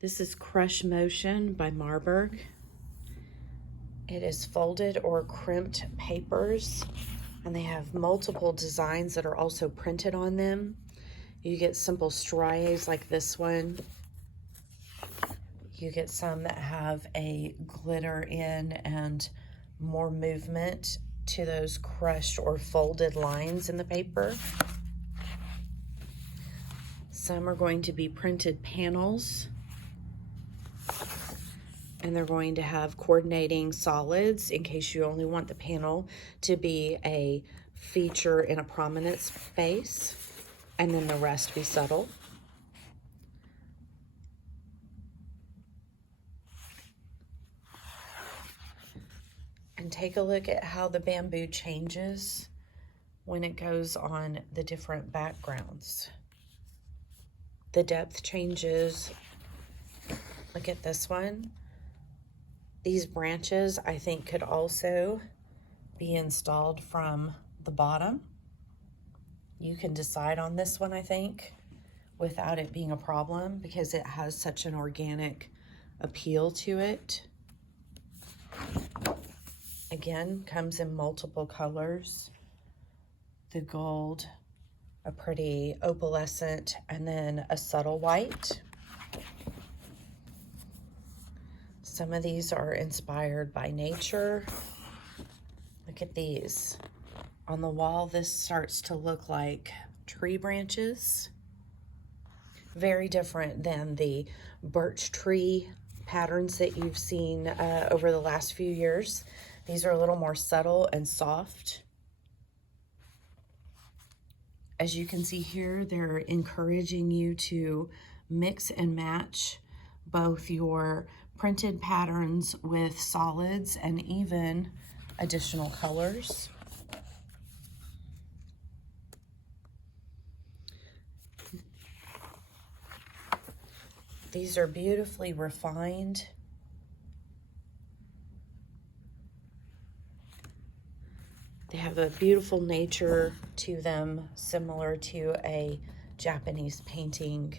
This is Crush Motion by Marburg. It is folded or crimped papers, and they have multiple designs that are also printed on them. You get simple striations like this one. You get some that have a glitter in and more movement to those crushed or folded lines in the paper. Some are going to be printed panels, and they're going to have coordinating solids in case you only want the panel to be a feature in a prominent space, and then the rest be subtle. And take a look at how the bamboo changes when it goes on the different backgrounds. The depth changes. Look at this one. These branches, I think, could also be installed from the bottom. You can decide on this one, I think, without it being a problem because it has such an organic appeal to it. Again, comes in multiple colors. The gold, a pretty opalescent, and then a subtle white. Some of these are inspired by nature. Look at these. On the wall, this starts to look like tree branches. Very different than the birch tree patterns that you've seen over the last few years. These are a little more subtle and soft. As you can see here, they're encouraging you to mix and match both your printed patterns with solids and even additional colors. These are beautifully refined. They have a beautiful nature to them, similar to a Japanese painting.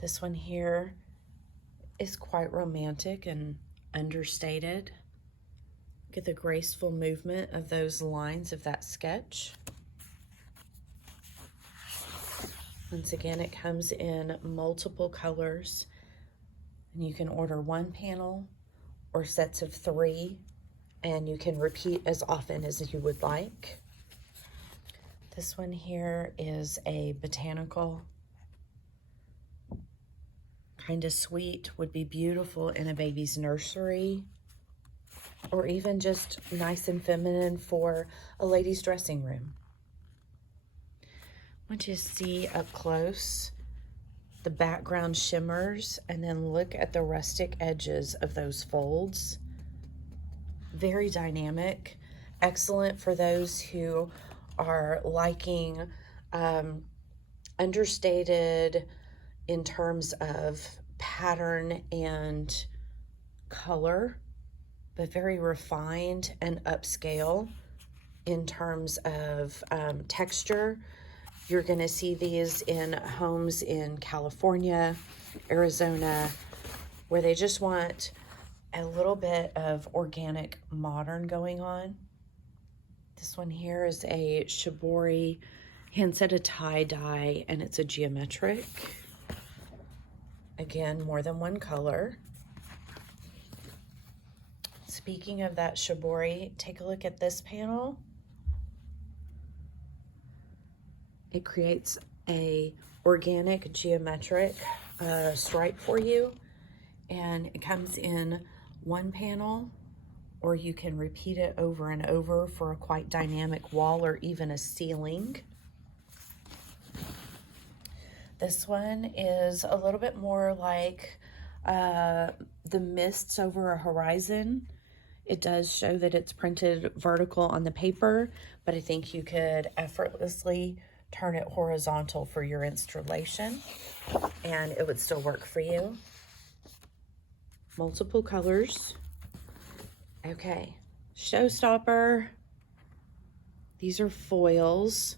This one here is quite romantic and understated. Look at the graceful movement of those lines of that sketch. Once again, it comes in multiple colors, and you can order one panel or sets of 3, and you can repeat as often as you would like. This one here is a botanical, kind of sweet, would be beautiful in a baby's nursery, or even just nice and feminine for a lady's dressing room. I want you to see up close the background shimmers, and then look at the rustic edges of those folds. Very dynamic, excellent for those who are liking understated in terms of pattern and color, but very refined and upscale in terms of texture. You're going to see these in homes in California, Arizona, where they just want a little bit of organic modern going on. This one here is a shibori, hints at a tie-dye, and it's a geometric. Again, more than one color. Speaking of that shibori, take a look at this panel. It creates a organic geometric stripe for you, and it comes in one panel, or you can repeat it over and over for a quite dynamic wall or even a ceiling. This one is a little bit more like the mists over a horizon. It does show that it's printed vertical on the paper, but I think you could effortlessly turn it horizontal for your installation, and it would still work for you. Multiple colors. Okay, showstopper. These are foils.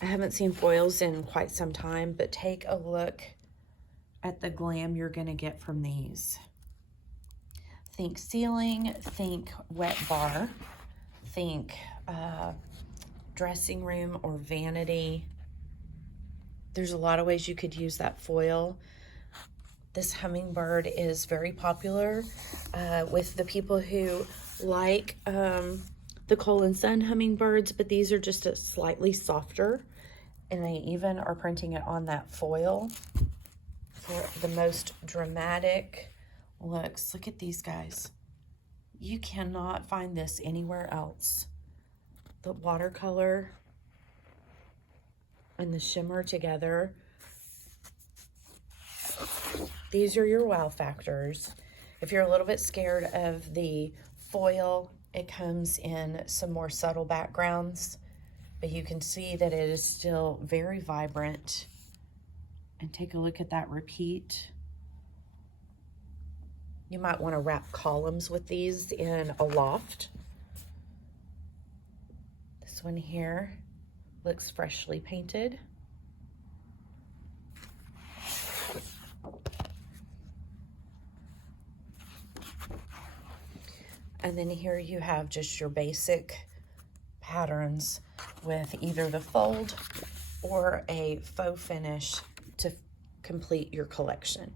I haven't seen foils in quite some time, but take a look at the glam you're gonna get from these. Think ceiling, think wet bar, think dressing room or vanity. There's a lot of ways you could use that foil. This hummingbird is very popular with the people who like the Coal and Sun hummingbirds, but these are just a slightly softer, and they even are printing it on that foil for the most dramatic looks. Look at these guys. You cannot find this anywhere else. The watercolor and the shimmer together. These are your wow factors. If you're a little bit scared of the foil, it comes in some more subtle backgrounds, but you can see that it is still very vibrant. And take a look at that repeat. You might want to wrap columns with these in a loft. This one here looks freshly painted. And then here you have just your basic patterns with either the fold or a faux finish to complete your collection.